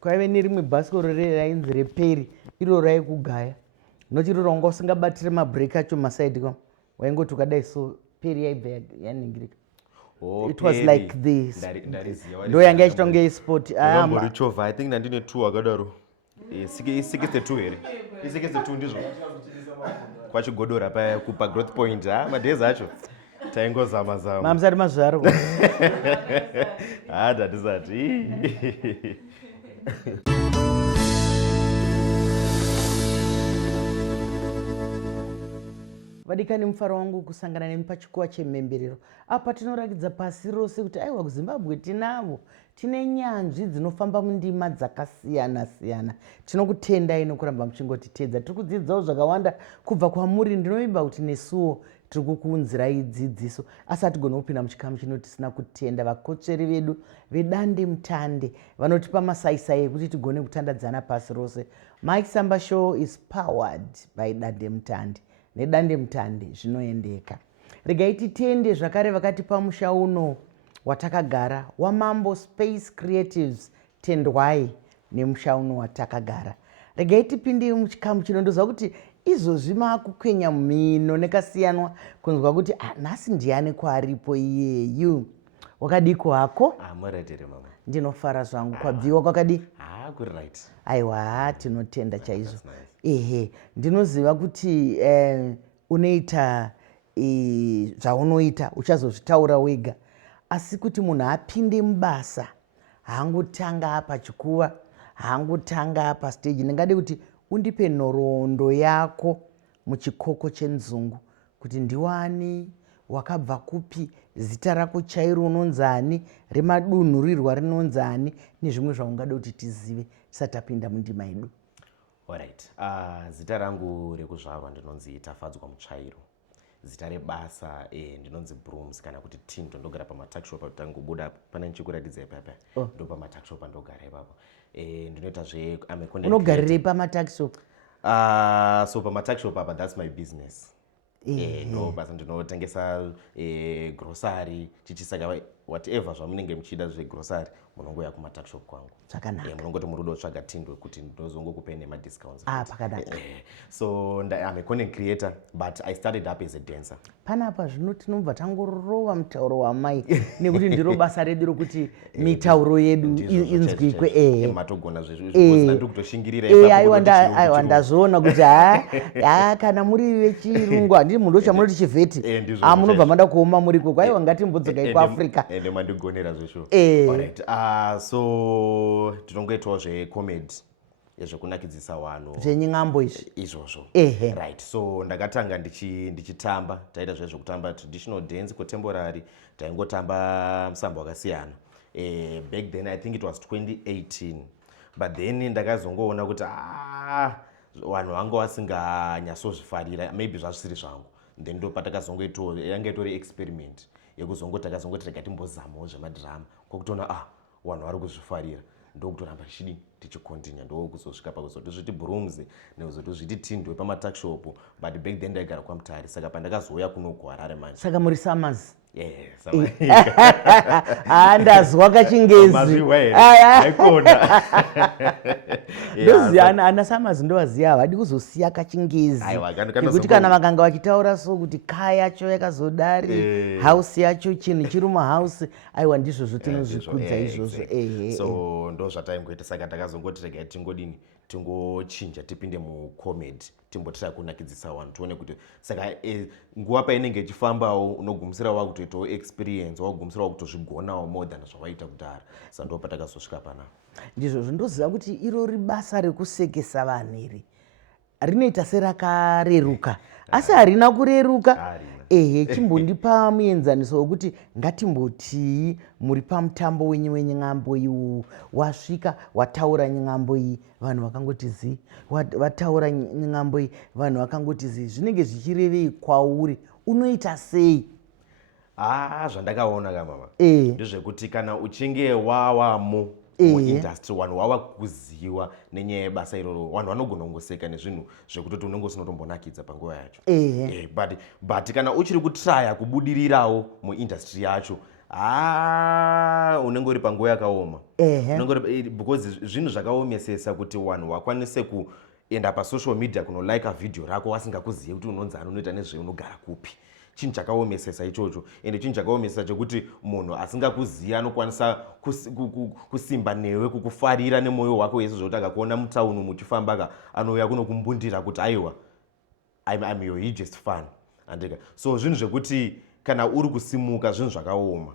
kwaive nerimwe bhasikoro rainzi reperi iro raikugaya noti iro ranga usingabatire mabhireki acho masaidi kam waingoti ukadai so peri yaibva yaningirika. It was like this. Ndo yanga ichitonge esport. Richova, I think ndine 2 akadaro. 62 here. 62 ndizvo. Kwachigodora pa kupa growth point. Madhezi acho. Taingozama zama. Mamsari mazvaro. Dadisati. Vadikani mufaro wangu kusangana nemi pachikuva chemhemberero apa tinorakidza pasi rose kuti aiwa kuZimbabwe tinavo tine nyanzvi dzinofamba mundima dzakasiyana siyana. Tinokutendai nokuramba muchingotiteedza. Tiri kudzidzawo zvakawanda kubva kwamuri. Ndinovimba kuti nesuwo tiri kukuunzirai dzidziso asi hatigona kupinda muchikamu chino tisina kutenda vakotsveri vedu vedande mutande vanotipa masaisai ekuti tigone kutandadzana pasi rose. Mike Samba Show is powered by dande mutande. Nedande mutande zvinoendeka. Regai titende zvakare vakatipa musha uno watakagara waMambo Space Creatives tendwai nemusha uno watakagara. Regai tipinde muchikamu chinondoziva kuti izvozvi maakukwenya mhino nekasiyanwa kunzwa kuti nhasi ndiani kwaripo iyeyu. Wakadiko hako? Muretere mama. Ndinofara zvangu. Kwabviwa kwakadi? Kuri right. Aiwa, tinotenda chaizvo. Ehe, ndinoziva kuti unoita zvaunoita uchazozvitaura wega. Asi kuti munhu apinde mubasa haangotanga apa chikuva, haangotanga apa stage. Ndingade kuti undipe nhoroondo yako muchikoko chenzungu kuti ndiwani, wakabva kupi, zita rako chairo unonzani, remadunhurirwa rinonzani, nezvimwe zvaungada kuti tizive tisati tapinda mundima yedu. Alright. Zita rangu rekuzvarwa ndinonzi Tafadzwa Mutsvairo. Zita rebasa ndinonzi Brooms kana kuti Tinto. Ndogara pamatakshop tangobuda pana nchikuratidza ipapa. Ndo pamatakshop ndogara ipapo. Ndinoita zve unogarirei pamatakshop? So pamatakshop apa that's my business. No basa ndinotengesa grocery chichisaka whatever zvamunenge muchida zvegrocery munongoya kumatakshop kwangu. Zvakanaka. Munongoti muri kuda kutsvaga Tindo kuti ndozongokupei nemadiscounts. Pakanaka. So I'm a content creator but I started up as a dancer. Panapa zvino tinobva tangorova mutauro wamai nekuti ndiro basa redu rokuti mitauro yedu inzwikwe. Matogona zvezvozvo ndiri kutoshingirira ipapo. Aiwa ndazviona kuti kana muri vechirungu handii munhu chamunoti chivheti munobva mada kuoma muriko. Kwaiwa ngatimbodzokai kuAfrica. Ende mandigonera zvesho. Alright. So tinongoitawo zvecomedy zvokunakidzisa vanhu zvenying'ambo izvi izvozvo. Right. So ndakatanga ndichitamba, taita zvezvokutamba traditional dance contemporary, taingotamba musambo wakasiyana. Back then I think it was 2018. But then ndakazongoona kuti vanhu vanga vasinganyatsozvifarira, maybe zvazvisiri zvangu. Then ndo patakazongoitawo yanga itori experiment takazongoti rega timbozamawo zvemadrama kwakutona vanhu vari kuzvifarira. Ndokutoramba tichikontinua ndokuzosvika pakuzoti zviti Brooms nekuzoti zviti Tindwe pamatakshop. But back then ndaigara kwaMutare saka pandakazouya kuno kuHarare manje. Saka muri Summers? Ndazwa kachingezi. Ndoziva ana Summers ndovaziva havadi kuzosiya kachingezi. Nekuti kana vakanga vachitaura so kuti kaa yacho yakazodari, house yacho chinhu chiri muhouse, aiwa ndizvozvo tinozvikudza izvozvo. So ndo zvataingoita saka takazongoti regai tingochinja tipinde mucomedy timbotira kunakidzisa vanhu tione kuti saka nguva painenge ichifambawo unogumisira wakutoitawo experience, wakugumisira wakutozvigonawo more than zvavaita kudhara. Saka ndo patakazosvika pana. Ndizvozvo ndoziva kuti irori basa rekusekesa vanhu iri rinoita serakareruka asi harina kureruka. Chimbondipa muenzaniso wekuti ngatimboti muri pamutambo wenying'ambo iyi, wasvika wataura nying'ambo iyi vanhu vakangoti zii, wataura nying'ambo iyi vanhu vakangoti zii, zvinenge zvichirevei kwauri, unoita sei? Zvandakaona kamama ndezvekuti kana uchinge wawamo muindustry vanhu wava kuziva nenyaya yebasa iroro, vanhu vanogona kungoseka nezvinhu zvekutoti unenge usinotombonakidza panguva yacho. But kana uchiri kutraya kubudirirawo muindustry yacho unenge uri panguva yakaoma. Because zvinhu zvakaomesesa kuti vanhu vakwanise kuenda pasocial media kunolika vhidhiyo rako wasingakuzivi kuti unonzi ani, unoita nezveunogara kupi. Chinhu chakaomesesa ichocho, ende chinhu chakaomesesa chekuti munhu asingakuziva anokwanisa kusimba newe, kukufarira nemwoyo wake wese, zvokuti akakuona mutauni muchifamba anouya kunokumbundira kuti aiwa I'm your just fan. So zvinhu zvekuti kana uri kusimuka zvinhu zvakaoma,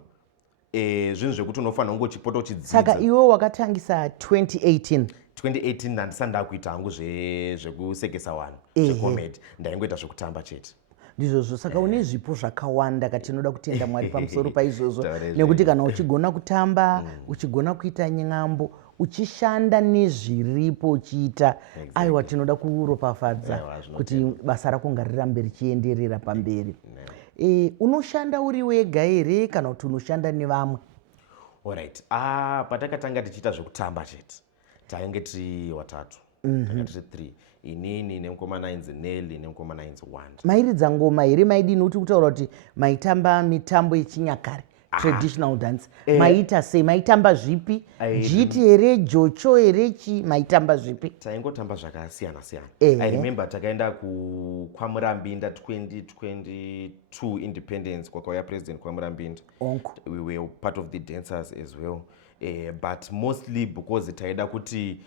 zvinhu zvekuti unofanira kunge uchipota uchidzidza. Saka iwe wakatangisa 2018 ndandisati ndakuita hangu zvekusekesa vanhu zvecomedy, ndaingoita zvekutamba chete. Ndizvozvo. Saka une zvipo zvakawanda katinoda kutenda Mwari pamusoro paizvozvo, nekuti kana uchigona kutamba, uchigona kuita nyambo, uchishanda nezviripo uchiita, aiwa tinoda kuropafadza kuti basa rako ngarirambe richienderera pamberi. Unoshanda uri wega here kana kuti unoshanda nevamwe? Alright. Patakatanga tichiita zvekutamba chete tainge tiri watatu, tanga tiri 3, inini nemukomana ainzi Nelly nemukomana ainzi Wanda. Mairidza ngoma here maidini? Uti kutaura kuti maitamba mitambo yechinyakare, traditional dance, maita sei? Maitamba zvipi? Jiti here, jocho here, maitamba zvipi? Taingotamba zvakasiyana siyana. I remember takaenda kwaMurambinda 2022 independence, kwakauya president kwaMurambinda. We were part of the dancers as well. But mostly because taida kuti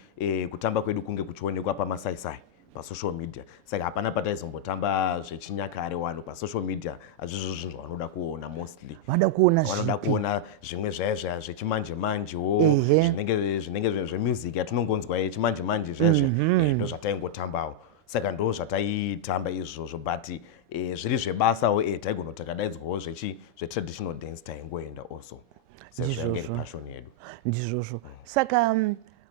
kutamba kwedu kunge kuchionekwa pamasaisai pasocial media. Saka hapana pataizombotamba zvechinyakare vanhu pasocial media, hazvizvo zvinhu vanoda kuona mostly. Vanoda kuona zvimwe zvaya zvechimanje manjewo, zvinenge zvemusic yatinongonzwa yechimanje zvezvo, ndo zvataingotambawo. Saka ndo zvataitamba izvozvo, but zviri zvebasawo taigona takadaidzwawo zvetraditional dance taingoenda also. Ndizvozvo. Saka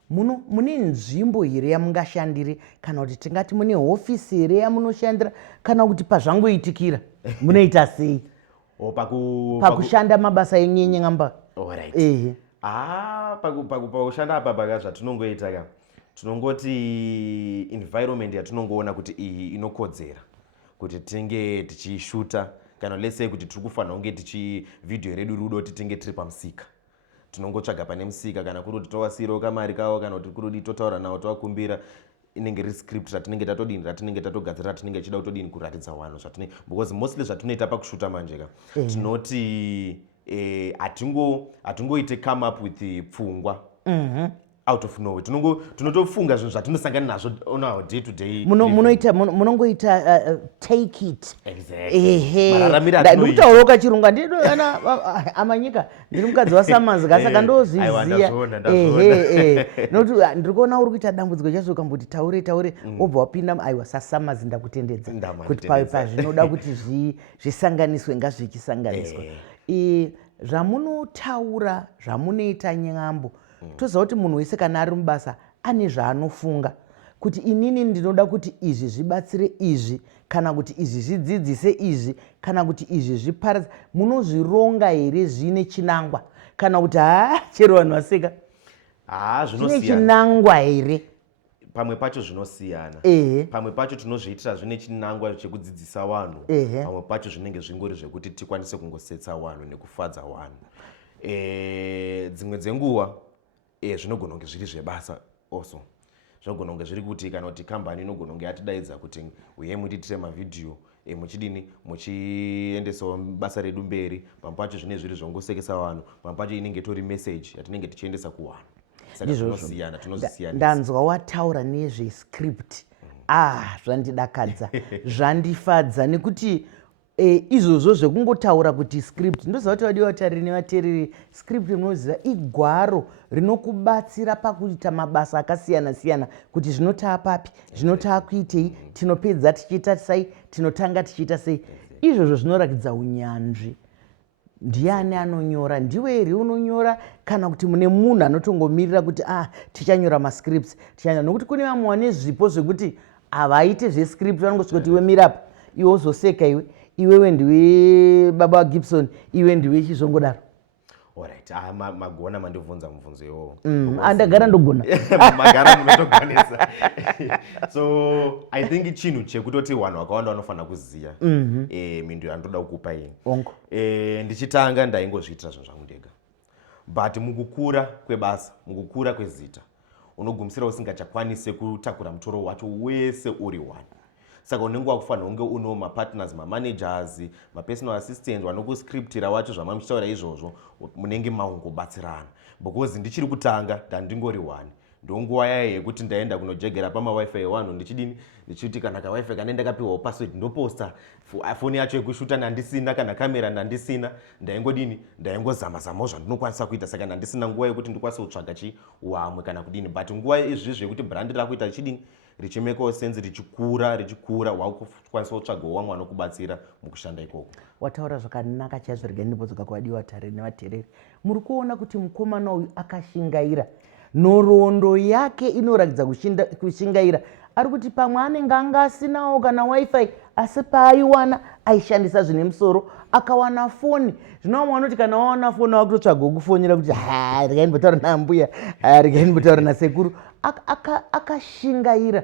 mune nzvimbo here yamungashandire, kana kuti tingati mune hofisi here yamunoshandira, kana kuti pazvangoitikira munoita sei pakushanda mabasa enyenyengamba? Pakushanda apa zvatinongoita tinongoti environment yatinongoona kuti iyi inokodzera kuti tinge tichishuta. Kana let's say kuti tiri kufanira kunge vhidhiyo redu rudo kuti tinge tiri pamusika, tinongotsvaga pane musika, kana kuri kuti towasirawo kamari kawo, kana kuti kuri kuti totaura nawo towakumbira, inenge ri script ratinenge tatogadzira ratinenge tichida kutodini kuratidza vanhu zvatinenge, because mostly zvatinoita pakushuta manjeka tinoti hatingoite come up with pfungwa out of nowhere. Tunotofunga zvinhu zvatinosangana nazvo on our day to day. Munongoita take it. Exactly. Ndikutaura kachirungu ndido amanyika ndiri mukadzi waSamaziga saka ndozviziya. Nokuti ndiri kuona uri kuita dambudziko chazo kamboti taure obva wapinda aiwa saSamazi ndakutendedza kuti pazvinoda kuti zvisanganiswe ngazvichisanganiswa. Zvamunotaura, zvamunoita nyambo, toziva kuti munhu wese kana ari mubasa ane zvaanofunga kuti inini ndinoda kuti izvi zvibatsire izvi, kana kuti izvi zvidzidzise izvi, kana kuti izvi zviparadza. Munozvironga here zvine chinangwa, kana kuti chero vanhu vaseka zvine chinangwa here? Pamwe pacho zvinosiyana. Pamwe pacho tinozviitira zvine chinangwa chekudzidzisa vanhu, pamwe pacho zvinenge zvingori zvekuti tikwanise kungosetsa vanhu nekufadza vanhu. Dzimwe dzenguva zvinogona kunge zviri zvebasa also. Zvinogona kunge zviri kuti kana kuti kambani inogona kunge yatidaidza kuti uye mutiitire mavhidhiyo muchidini muchiendesawo basa redu mberi. Pamwe pacho zvine zviri zvongosekesa vanhu, pamwe pacho inenge tori message yatinenge tichiendesa kuvanhu. Saka tinozvisiyana. Ndanzwa wataura nezvescript. Zvandidakadza, zvandifadza, nekuti izvozvo zvekungotaura kuti script, ndoziva kuti vadiwa vatariri nevateereri, script munoziva igwaro rinokubatsira pakuita mabasa akasiyana siyana, kuti zvinotava papi, zvinotava kuitei, tinopedza tichiita sei, tinotanga tichiita sei. Izvozvo zvinorakidza unyanzvi. Ndiani anonyora? Ndiwe here unonyora, kana kuti mune munhu anotongomirira kuti tichanyora mascripts, nokuti kune vamwe vane zvipo zvekuti havaite zvescript, vanongosvika kuti iwe mirapo, iwe uzoseka, iwewe ndiwe baba waGibson, iwe ndiwe chizongodaro. Alright, magona mandibvunza mubvunzo iwowo. Andagara ndogona. Magara munotoganisa. So I think chinhu chekutoti vanhu vakawanda vanofanira kuziya mindu yandoda kukupa ini. Ndichitanga ndaingozviitira zvinhu zvangu ndega. But mukukura kwebasa, mukukura kwezita, unogumisira usingachakwanisi kutakura mutoro wacho wese uri one. Saka unenge wakufanira kunge uno mapartners, mamanagers, mapersonal assistants vanokuscriptira wacho zvamamuchitaura izvozvo munenge maungobatsirana. Because ndichiri kutanga ndandingori one. Ndonguva yaye yekuti ndaenda kunojegera pamawifi ewanhu ndichiti kana kawifi kanenge ndakapiwawo password ndoposta foni yacho yekushuta nandisina kana kamera nandisina ndaingozama-zamawo zvandinokwanisa kuita. Saka ndandisina nguva yekuti ndikwanise kutsvaga chiwamwe kana kudini. But nguva izvizvi yekuti brand rakuita richimekawo sense richikura wakukwanisa kutsvagawo wamwe anokubatsira mukushanda ikoko. Wataura zvakanaka chaizvo. Regai ndibodzoka kuvadiwa tariri nevateereri. Muri kuona kuti mukomana uyu akashingaira, nhoroondo yake inoratidza kushingaira. Ari kuti pamwe anenge anga asinawo kana wifi, asi paaiwana aishandisa zvine musoro, akawana foni. Zvino vanoti kana wawana foni wakutotsvaga kufonera kuti regai ndimbotaura nambuya, regai ndimbotaura nasekuru. Akashingaira.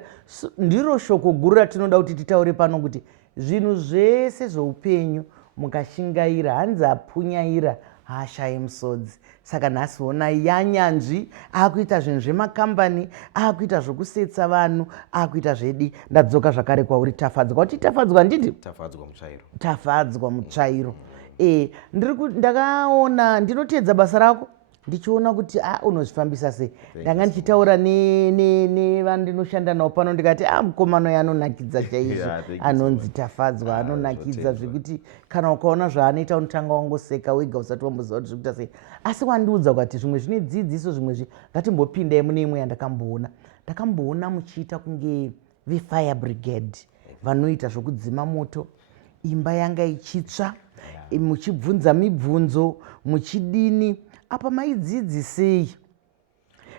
Ndiro shoko guru ratinoda kuti titaure pano, kuti zvinhu zvese zveupenyu mukashingaira, hanzi apunyaira haashayi musodzi. Saka nhasi onai yanyanzvi, akuita zvinhu zvemakambani, akuita zvokusetsa vanhu, akuita zvedi. Ndadzoka zvakare kwauri Tafadzwa. Kuti Tafadzwa nditi? Tafadzwa mutsvairo. Tafadzwa mutsvairo. Ndakaona ndinoteedza basa rako ndichiona kuti unozvifambisa sei. Ndanga ndichitaura nevandinoshanda navo pano ndikati mukomana uyu anonakidza chaizvo, anonzi Tafadzwa, anonakidza zvekuti kana ukaona zvaanoita unotanga wangoseka wega usati wamboziva kuti zvikuita sei. Asi wandiudza ukati zvimwe zvine dzidziso, zvimwe ngatimbopindai mune imwe yandakamboona. Ndakamboona muchiita kunge vefire brigade vanoita zvokudzima moto. Imba yanga ichitsva, muchibvunza mibvunzo, muchidini. Apa maidzidzisei?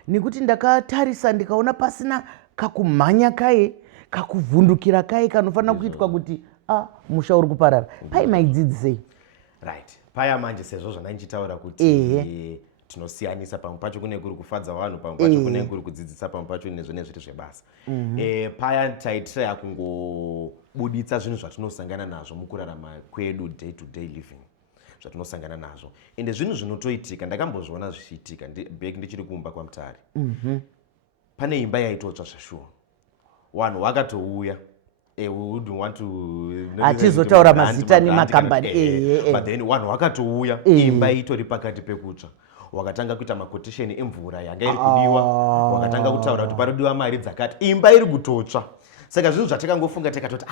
Nekuti ndakatarisa ndikaona pasina kakumhanya kaye, kakuvhundukira kaye kanofanira kuitwa kuti musha uri kuparara. Pai maidzidzisei? Right. Paya manje sezvo zvandandichitaura kuti tinosiyanisa, pamwe pacho kune kuri kufadza vanhu, pamwe pacho kune kuri kudzidzisa, pamwe pacho nezvine zviri zvebasa. Paya taitira kungobuditsa zvinhu zvatinosangana nazvo mukurarama kwedu day to day living. Zvatinosangana nazvo. Ende zvinhu zvinotoitika ndakambozviona zvichiitika back ndichiri kumba kwaMutare. Pane imba yaitotsva zvashuwa. Vanhu vakatouya. We wouldn't want to atizotaura mazita nemakambani. But then vanhu vakatouya, imba itori pakati pekutsva. Wakatanga kuita makotisheni emvura yanga iri kudiwa, wakatanga kutaura kuti parodiwa mari dzakati, imba iri kutotsva. Saka zvinhu zvatakangofunga tikatoti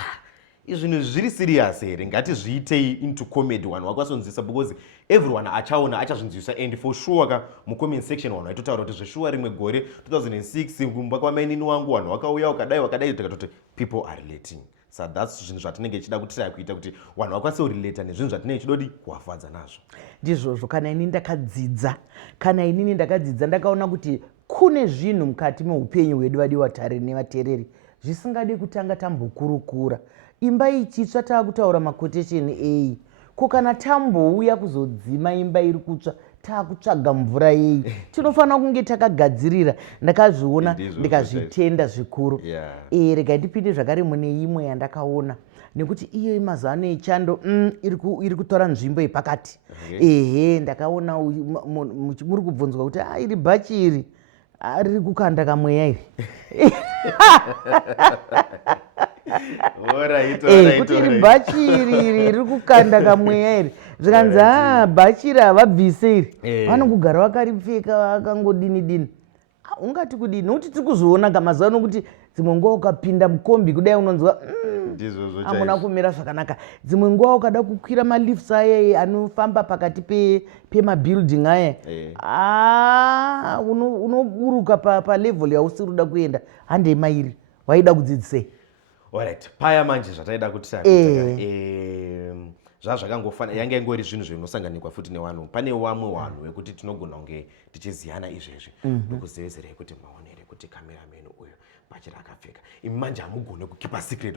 izvinhu zviri serious here, ngatizviitei into comedy. Vanhu vakasonzwisa because everyone achaona achazvinzwisa. And for sure mucomment section vanhu vaitotaura kuti zveshuwa rimwe gore 2006 kumba kwamainini wangu vanhu vakauya wakadai tikatoti people are relating. So that's zvinhu zvatinenge tichida kutira kuita kuti vanhu vakwanise kurelata nezvinhu zvatinenge tichidodi kuwafadza nazvo. Ndizvozvo kana inini ndakadzidza ndakaona kuti kune zvinhu mukati meupenyu hwedu vadiwa tariri nevateereri zvisingadi kutanga tambokurukura. Imba ichitsva taakutaura makotesheni ko kana tambouya kuzodzima imba iri kutsva taakutsvaga mvura yei. Tinofanira kunge takagadzirira. Ndakazviona ndikazvitenda zvikuru. Regai ndipinde zvakare mune imwe yandakaona, nekuti iyo mazuva ano echando iri kutora nzvimbo yepakati. Ndakaona muri kubvunzwa kuti iri bhachi iri riri kukanda kamweya iri. Kuti iri bhachi iri riri kukanda kamweya iri. Zvikanzi bhachi iri havabvise iri, vanongogara vakaripfeka vakangodini. Ungati kudini? Nokuti tiri kuzviona kamazuva ano kuti dzimwe nguva ukapinda mukombi kudai unonzwa hamuna kumira zvakanaka. Dzimwe nguva ukada kukwira malifts aya anofamba pakati pemabuilding aya, unoburuka palevel yausiri kuda kuenda. Handei mairi waida kudzidzisei? Alright, paya manje zvataida kuti zvazvakangofanira yanga ingori zvinhu zvinosanganikwa futi nevanhu. Pane vamwe vanhu vekuti tinogona kunge tichiziyana izvezvi ndokuzevezerei kuti maonere kuti kamerameni uyu bhachi rakapfeka. Imi manje hamugone kukipa secret.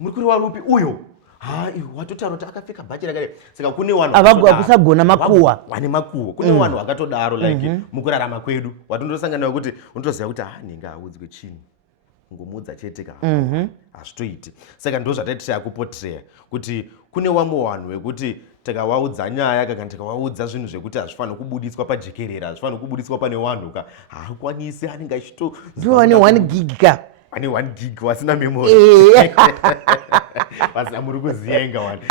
Muri kuri warupi uyo watotaura kuti akapfeka bhachi rakadai. Saka kune vanhu akusagona makuwa vane makuwa. Kune vanhu vakatodaro like mukurarama kwedu watondosangana kuti unotoziva kuti nhinga haudzwe chinhu ngomudza chete ka hazvitoiti. Saka ndo zvataiti takuportreya kuti kune vamwe vanhu vekuti takawaudza nyaya kana takawaudza zvinhu zvekuti hazvifanira kubudiswa pajekerera, hazvifanira kubudiswa pane vanhu ka haakwanisi anenge achito ndiwo vane 1 gig ka vane 1 gig vasina memory vasina muri kuzienga wani.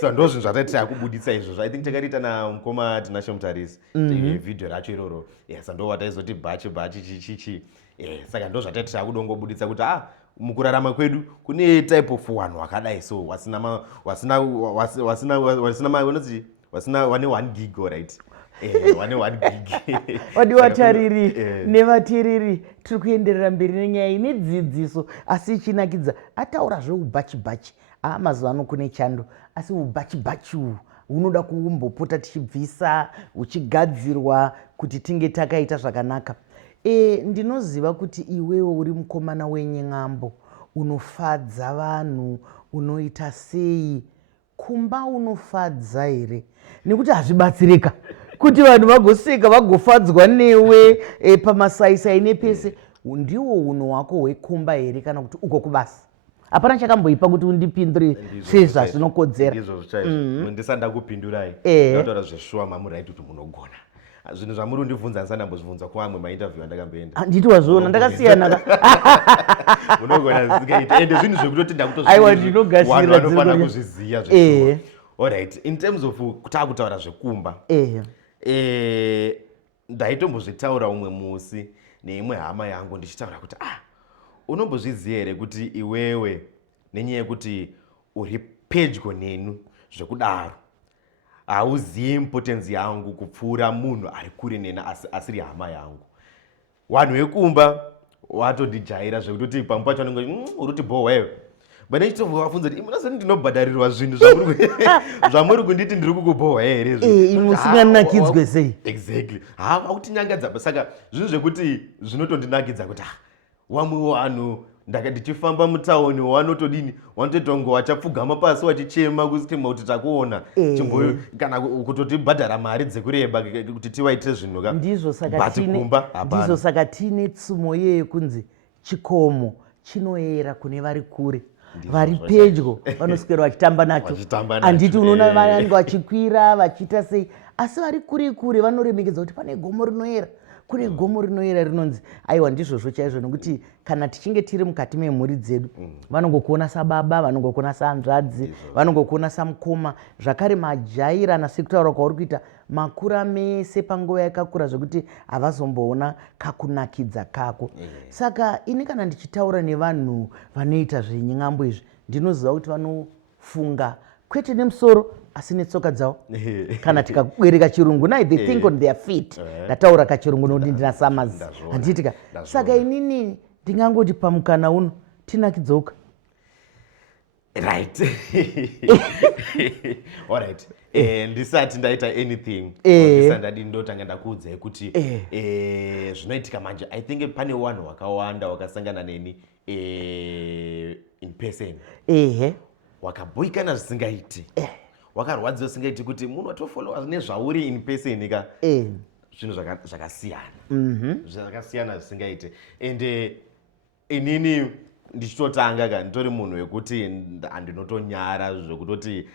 So ndo zvinhu zvataiti takubudisa izvozvo. I think takariita namukoma tinashe mutarisi vhidhiyo racho iroro. Yes, ndo wataizoti bhachi chichichi. Saka ndo zvataiti takudongobuditsa kuti mukurarama kwedu kune type of vanhu vakadai, so wasina vane 1 gig, alright. Vane 1 gig. Wadiwa tariri nevatereri tiri kuenderera mberi nenyaya ine dzidziso asi ichinakidza. Ataura zveubhachi mazuva ano kune chando, asi ubhachi uhu hunoda kumbopota tichibvisa huchigadzirwa kuti tinge takaita zvakanaka. Ndinoziva kuti iwewe uri mukomana wenyeng'ambo, unofadza vanhu, unoita sei? Kumba unofadza here? Nekuti hazvibatsirika kuti vanhu vagoseka vagofadzwa newe pamasaisai nepese. Ndiwo unhu hwako hwekumba here kana kuti uko kubasa? Hapana chakamboipa kuti undipindure sezvazvinokodzera. Ndizvo chaizvo. Ndisanda kupindurai. Ndataura zveshuwa mamuraiti kuti munogona. Zvinhu zvamuri undibvunza ndisandambozvibvunza kuvamwe mainterview andakapenda. Nditi wazviona ndakasiyana. Munogona zvingaita ende zvinhu zvekutoti aiwa ndinogasira vanofana kuzviziva zveshuwa. Alright, in terms of takutaura zvekumba. Ndaitombozvitaura umwe musi neimwe hama yangu ndichitaura kuti unombozviziva here kuti iwewe nenyaya yekuti uri pedyo nenu zvekudaro hauzivi importance yangu kupfuura munhu ari kure nena asiri hama yangu. Vanhu vekumba watodijaira zvekutoti pamwe pacho vanenge uriti bohwewe but nechitovafunza kuti munazoni ndinobhadharirwa zvinhu zvamuri kunditi ndiri kukubohwa here musinganakidzwe sei. Exactly. Hakutinyangadza. Saka zvinhu zvekuti zvinotondinakidza kuti vamwe vanhu ndichifamba mutauni wanotodini wanototongo wachapfugama pasi wachichema kusema kuti takuona chimbo kana kutotibhadhara mari dzekureba kuti tiwaitire zvinhu ka. Ndizvo saka tine tsumo yekunzi chikomo chinoyera kune vari kure. Vari pedyo vanoswera vachitamba nacho. Handiti unoona vanenge vachikwira vachiita sei, asi vari kure kure vanoremekedza kuti pane gomo rinoyera. Kune gomo rinoyera rinonzi aiwa ndizvozvo chaizvo, nekuti kana tichinge tiri mukati memhuri dzedu vanongokuona sababa, vanongokuona sahanzvadzi, vanongokuona samukoma, zvakare majairana sekutaura kwauri kuita makura mese panguva yakakura zvekuti havazomboona kakunakidza kako. Saka ini kana ndichitaura nevanhu vanoita zvenyeng'ambo izvi ndinoziva kuti vanofunga kwete nemusoro asi netsoka dzavo. Kana tikabereka chirungu nai they think on their feet. Ndataura kachirungu nokuti ndina samazi handitika. Saka inini ndingangoti pamukana uno tinakidzoka. Right. Alright. Ndisati ndaita anything. Ndisandadi ndotanga ndakuudzai kuti zvinoitika manje. I think pane vanhu vakawanda wakasangana neni in person. Wakaboikana zvisingaiti. Wakarwadziwa zvisingaiti kuti munhu watofollowa nezvauri in person ka. Zvinhu zvakasiyana. Zvakasiyana zvisingaiti. And inini ndichitotanga ka nditori munhu wekuti handinotonyara zvekutoti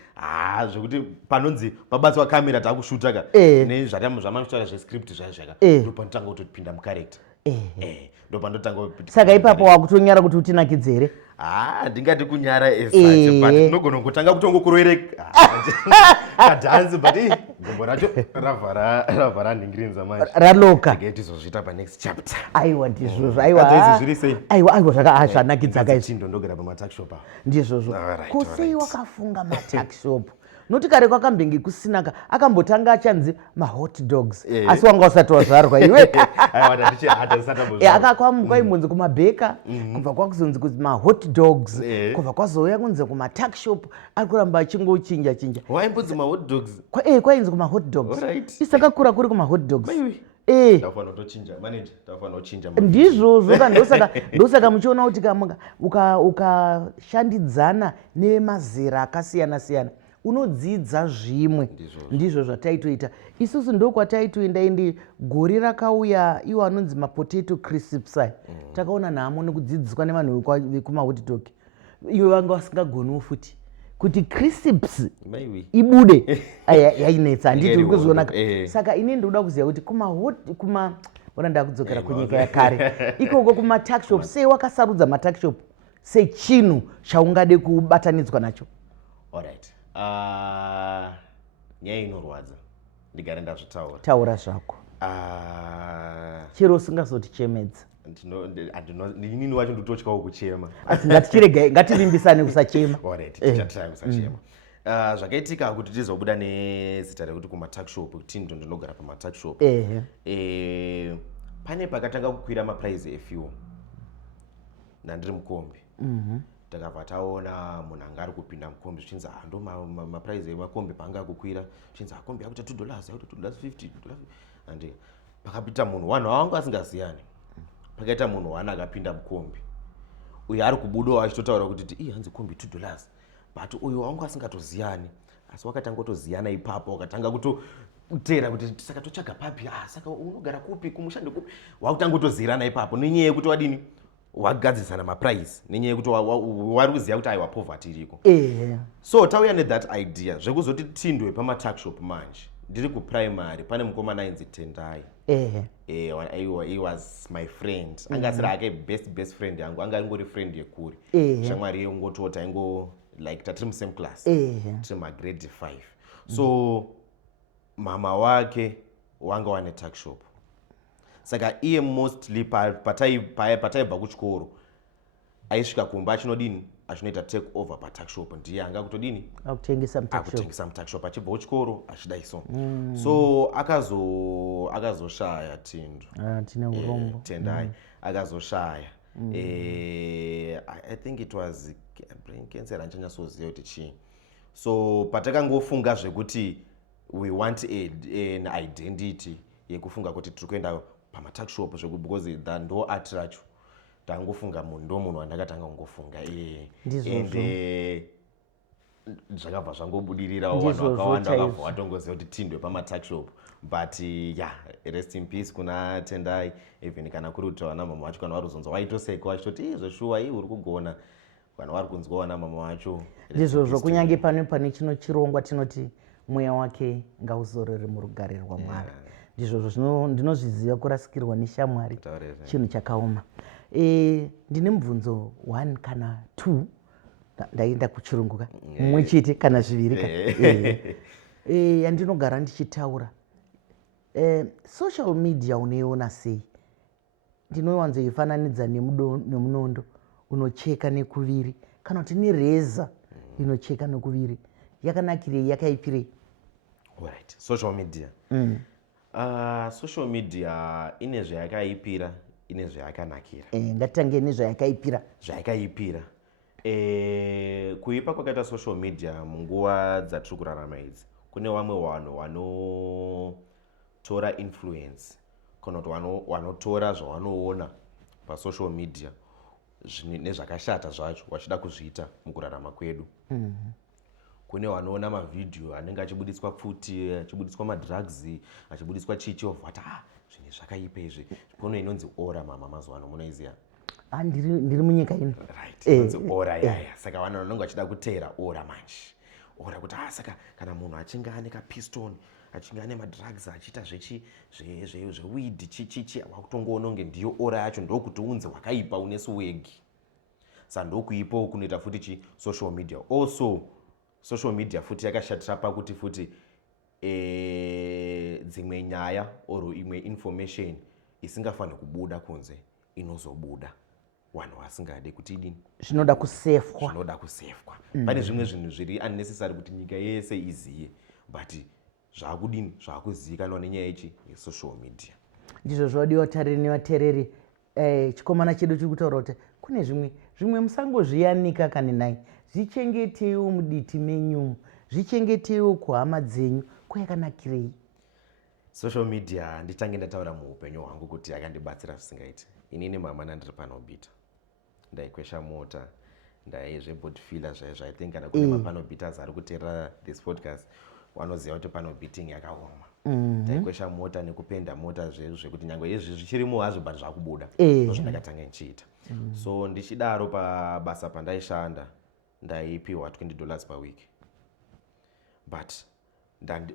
zvekuti panonzi pabatswa kamera takushuta ka nezvamanotaura zvescript zvaizvaka ndopanotanga kutopinda mucharacter. Ndopandotanga. Saka ipapo wakutonyara kuti utinakidze here? Ndingati kunyara esache but ndinogona kutanga kutongokuroereka kadhanzi but gombo racho ravhara nhingirinza manje raloka ndizozviita panext chapter. Aiwa ndizvozvo. Aiwa zvanakidza kaizvo. Ndondogara pamatakshop apo ndizvozvo. Kusei wakafunga matakshop noti kare kwakambenge kusinaka akambotanga achanzi mahot dogs asi wanga usati wazvarwa iwe. Kwaimunzi kumabheka kubva kwakuzonzi kuti mahot dogs kubva kwazouya kunzi kumatakshop ari kuramba achingochinja. Waimbudzi mahot dogs? Kwainzi kumahot dogs. Isakakura kuri kumahot dogs. Tafanira kutochinja manager, tafanira kuchinja ndizvozvo ndosaka muchiona kuti ukashandidzana nemazera akasiyana siyana unodzidza zvimwe. Ndizvo zvataitoita isusu. Ndokwataitoenda ende gore rakauya iwo anonzi mapotato crisps aya takaona nhamo nekudzidziswa nevanhu vekumahotdog. Iwe vanga vasingagoniwo futi kuti crisps ibude yainetsa. Handiti uri kuzviona. Saka ine ndoda kuziva kuti ona ndakudzokera kunyika yakare ikoko kumatuckshop sei wakasarudza matuckshop sechinhu chaungade kubatanidzwa nacho? Alright. Nyaya inorwadza ndigare ndazvitaura. Taura zvako. Chero usingazotichemedza. Inini wacho ndototyawo kuchema. Asi ngativimbisane kusachema. Alright, tichatry kusachema. Zvakaitika kuti tizobuda nezita rekuti kumatuckshop kuti ndinogara pamatuckshop. Pane pakatanga kukwira maprice efuel. Nandiri mukombi. Takabva taona munhu anga ari kupinda mukombi zvichinzi ndo maprice emakombi paanga akukwira zvichinzi kombi yakuita $2 yakuita $50 and pakapita munhu wanhu wanga asingaziyani. Pakaita munhu wana akapinda mukombi uyo ari kubudawo achitotaura kuti hanzi kombi $2 but uyo wanga asingatoziyani asi wakatanga kutoziyana ipapo wakatanga kutotera kuti saka totsvaga papi saka unogara kupi kumushando kupi wakutanga kutoziyana ipapo nenyaya yekuti wadini wagadzisana maprice nenyaya yekuti wari kuziva kuti aiwa poverty iriko. So tauya nethat idea zvekuzoti tindwe pamatuckshop manje ndiri kuprimary pane mukomana ainzi Tendai. He was my friend. Anga asiri ake best friend yangu. Anga ingori friend yekuri. Shamwari yengotota ingo like tatiri same class. Tiri grade 5. So mama wake wanga wane tuckshop. Saka iye mostly pataibva kuchikoro aisvika kumba achinodini achinoita take over patuckshop ndiye anga kutodini akutengesa mutuckshop achibva kuchikoro achida iso. So akazoshaya Tindu tine urombo Tendai akazoshaya. I think it was brain cancer anchanyatsoziva kuti chii. So patakangofunga zvekuti we want an identity yekufunga kuti tiri kuenda pamatuckshop because ndo art racho tangofunga ndo munhu wandakatanga kungofunga ende zvakabva zvangobudirirawo vanhu vakawanda vakabva vatongoziva kuti tindwe pamatuckshop. But rest in peace kuna Tendai. Even kana kuri kuti vana mama vacho kana vari kuzonzwa vaitoseka vachitoti zveshuwa uri kugona vanhu vari kunzwa vana mama vacho. Ndizvozvo kunyange pane chino chirongwa tinoti mweya wake ngauzorere murugare rwaMwari. Ndizvozvo ndinozviziva kurasikirwa neshamwari chinhu chakaoma. Ndine mubvunzo 1 kana 2 ndaenda kuchirunguka mumwe chete kana zviviri yandinogara ndichitaura. Social media unoiona sei? Ndinowanzoifananidza nemunondo unocheka nekuviri kana kuti nereza inocheka nekuviri. Yakanakirei yakaipirei? Alright, social media. Social media ine zvayakaipira ine zvayakanakira. Ngatitange nezvayakaipira. Zvayakaipira kuipa kwakaita social media munguva dzatiri kurarama idzi kune vamwe vanhu vanotora influence kana kuti vanotora zvavanoona pasocial media nezvakashata zvacho vachida kuzviita mukurarama kwedu. Kune vanoona mavhidhiyo anenge achibudiswa pfuti achibudiswa madrugs achibudiswa chichi ovati zvinhu zvakaipa izvi. Kuno inonzi ora mama mazuva ano munoiziva? Ndiri munyika ino. Right, inonzi ora yaya. Saka vanhu vanenge vachida kuteera ora manje. Ora kuti saka kana munhu achinge ane kapiston achinge ane madrugs achiita zveweed chichichi wakutongoona kunge ndiyo ora yacho ndokuti unze hwakaipa unesu wegi. Saka ndokuipawo kunoita futi social media. Also social media futi yakashatira pakuti futi dzimwe nyaya or imwe information isingafaniri kubuda kunze inozobuda vanhu vasingade kuti idini zvinoda kusefwa. Pane zvimwe zvinhu zviri unnecessary kuti nyika yese iziye but zvakudini zvakuzivikanwa nenyaya yesocial media. Ndizvo zvodiwa tariri nevatereri. Chikomana chedu chiri kutaura kuti kune zvimwe musangozviyanika kane nai. Zvichengetewo muditi menyu, zvichengetewo kuhama dzenyu. Kwayakanakirei? social media ndichange ndataura muupenyu hwangu kuti yakandibatsira zvisingaiti. Inini mama ndiri panobita, ndaikwesha mota, ndaizvebotfila zvaizvo. I think kana kune mapanobitas ari kuteerera this podcast wanoziva kuti panobiting yakaoma. Ndaikwesha mota nekupenda mota zvezvo zvekuti nyange izvi zvichirimo hazvo but zvakubuda ndozvandakatanga ndichiita. So ndichidaro pabasa pandaishanda ndaipiwa $20 per week, but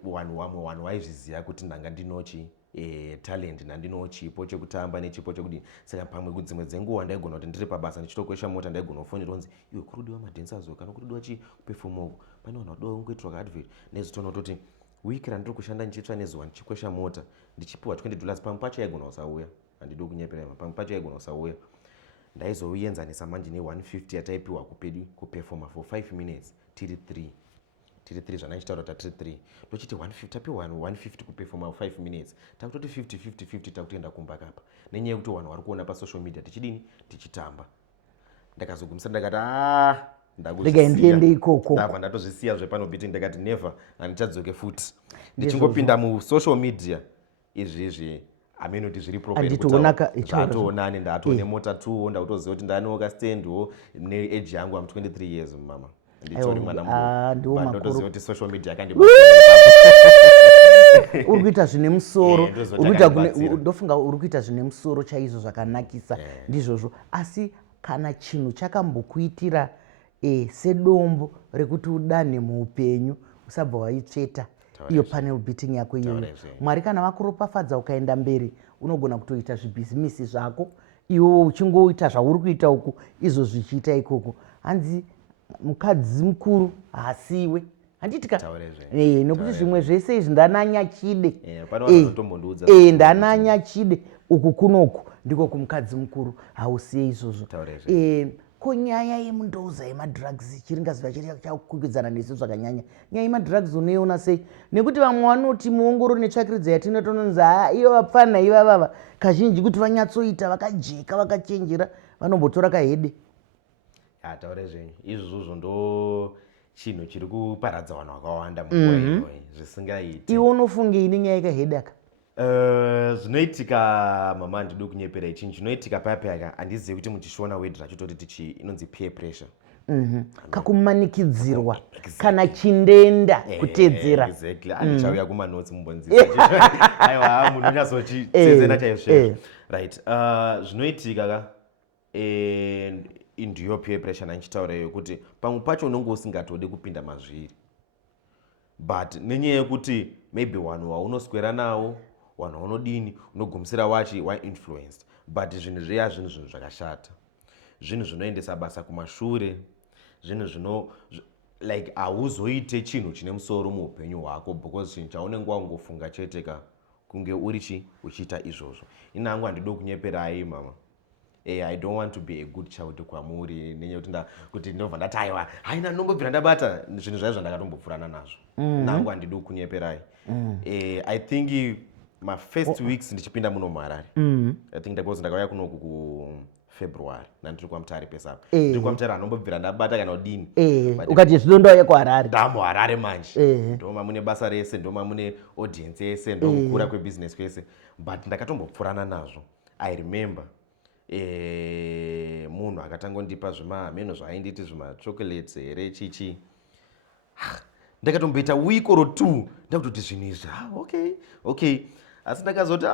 vanhu vaizviziva kuti ndanga ndinochi talent, ndandino chipo chekutamba nechipo chekudini. Saka pamwe kudzimwe dzenguva ndaigona kuti ndiri pabasa ndichitokwesha mota ndaigona kufonera kunzi iwe kurudiwa madancers kana kurudiwa chiperforma uku pane vanhu vadowa kungoitirwa kaadvert. Nezvitoona kuti wiki randiri kushanda ndichitsva nezuva ndichikwesha mota ndichipiwa $20 pamwe pacho yaigona kusauya. Handidi kunyepera, pamwe pacho yaigona kusauya. Ndaizouyenzanisa manje ne150 yataipiwa kuperforma for 5 minutes tiri 3 zvanaichitaura kuti tiri 3 ndochiti 150 tapiwa 150 kuperforma 5 minutes takutoti 50 takutoenda kumba kapa nenyaya yekuti vanhu vari kuona pasocial media tichidini tichitamba. Ndakazogumisira ndakati ndiende ikoko ndabva ndatozvisiya zvepanobiti ndakati never handichadzoke futi ndichingopinda musocial media izvizvi amenoti zviri properatoonane ndatone mota 2 ndakutoziva kuti ndanoka standwo neage yangu am 23 years mama nditori mwana ndotoziva kuti social media uri kuita zvine musoro ndofunga uri kuita zvine musoro chaizvo zvakanakisa ndizvozvo. Asi kana chinhu chakambokuitira sedombo rekuti udanhe muupenyu usabva waitsveta iyo panel beating yako iyoyo, Mwari kana vakuropafadza ukaenda mberi unogona kutoita zvibhizimisi zvako iwo uchingoita zvauri kuita uku izvo zvichiita ikoko. Hanzi mukadzi mukuru hasiwe handitika nekuti zvimwe zvese izvi ndananya chide ndananya chide uku kunoku ndiko kumukadzi mukuru hausiye izvozvo. Konyaya yemundoza yemadrugs chiringaziva chiri chakukwikwidzana nesu zvakanyanya. Nyaya yemadrugs unoiona sei? Nekuti vamwe vanoti muongorori netsvakiridza yatinotononzi iyo vapfana ivavava kazhinji kuti vanyatsoita vakajeka vakachenjera vanombotora kahede. Taure zvenyu izvozvo ndo chinhu chiri kuparadza vanhu vakawanda munguva inoyi zvisingaiti. Iwe unofunge ine nyaya yekahedaka? Zvinoitika mama handidi kunyepera ichinhu chinoitika payapayaka handizivi kuti muchishona wedra chitoti inonzi peer pressure. Kakumanikidzirwa kana chindenda kutedzera. Exactly. Handichauya kumanotsi mumbonzisa aiwa munhu unyazochitsezena chaizvo. Right. Zvinoitika ka ndiyo peer pressure nandichitaura iyo kuti pamwe pacho unonge usingatodi kupinda mazviri, but nenyaya yekuti maybe vanhu vaunoswera navo vanhu vaunodini unogumisira wainfluenced, but zvinhu zviya zvinhu zvakashata, zvinhu zvinoendesa basa kumashure, zvinhu like hauzoite chinhu chine musoro muupenyu hwako because chinhu chaunenge wangofunga chete ka kunge uri uchiita izvozvo. Ini hangu handidi kunyeperai mama. I don't want to be a good child kwamuri nenyaya kuti ndobva ndati aiwa haina ndinombobvira ndabata zvinhu zvai zvandakatombopfurana nazvo. Nangu handidi kunyeperai. I think my first weeks ndichipinda muno muHarare. I think because ndakauya kunoku kuFebruary nandiri kwaMutare pesapa. Ndiri kwaMutare handombobvira ndabata kana udini. Ukati zvino ndauya kuHarare. NdamuHarare manje. Ndoma mune basa rese, ndoma mune audience yese, ndokukura kwebusiness kwese. But ndakatombopfurana nazvo. I remember munhu akatangondipa zvimameno zvaainditi zvimachocolates here chichi. Ndakatomboita week or 2 ndakutoti zvinhu izvi okay asi ndakazoti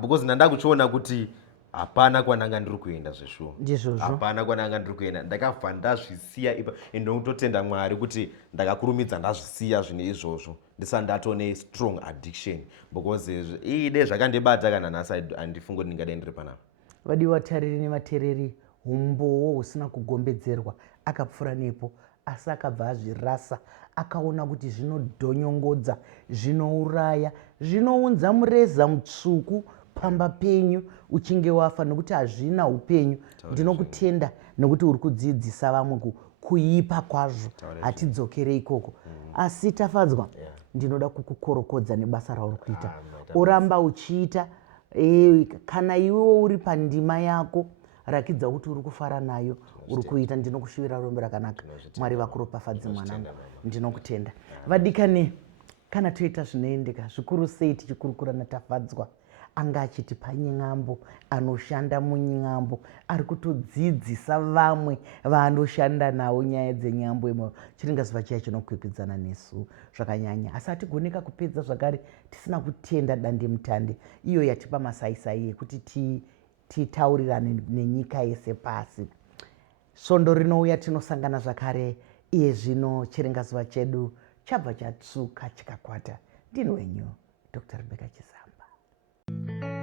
because ndandakuchiona kuti hapana kwananga ndiri kuenda zveshuwa, hapana kwananga ndiri kuenda. Ndakabva ndazvisiya ipa ndinototenda Mwari kuti ndakakurumidza ndazvisiya zvinhu izvozvo ndisati ndatone strong addiction because ide zvakandibata kana nhasi handifungi kuti ndingadai ndiri panapa. Vadiwa tariri nevatereri, umbowo husina kugombedzerwa akapfuura nepo asi akabva azvirasa akaona kuti zvinodhonyogodza, zvinouraya, zvinounza mureza mutsvuku pamba penyu uchinge wafa nekuti hazvina upenyu. Ndinokutenda nekuti uri kudzidzisa vamwe kuipa kwazvo. Hatidzokere ikoko. Asi tafadzwa ndinoda kukukorokodza nebasa rauri kuita. Oramba uchiita kana iwewo uri pandima yako rakidza kuti uri kufara nayo uri kuita. Ndinokushivira rombo rakanaka. Mwari vakuropafadze mwanangu. Ndinokutenda. Vadikani, kana toita zvinoendeka zvikuru sei tichikurukura natafadzwa anga achitipa nying'ambo, anoshanda munying'ambo, ari kutodzidzisa vamwe vaanoshanda navo nyaya dzenyambo imoyo. Chiringazuva chiya chinokwikwidzana nesu zvakanyanya, asi hatigoneka kupedza zvakare tisina kutenda dandemutande iyo yatipa masaisai ekuti titaurirane nenyika yese pasi. Svondo rinouya tinosangana zvakare iye zvino chiringazuva chedu chabva chatsvuka chikakwata. Ndini wenyu Dr. Rebecca Chisamba.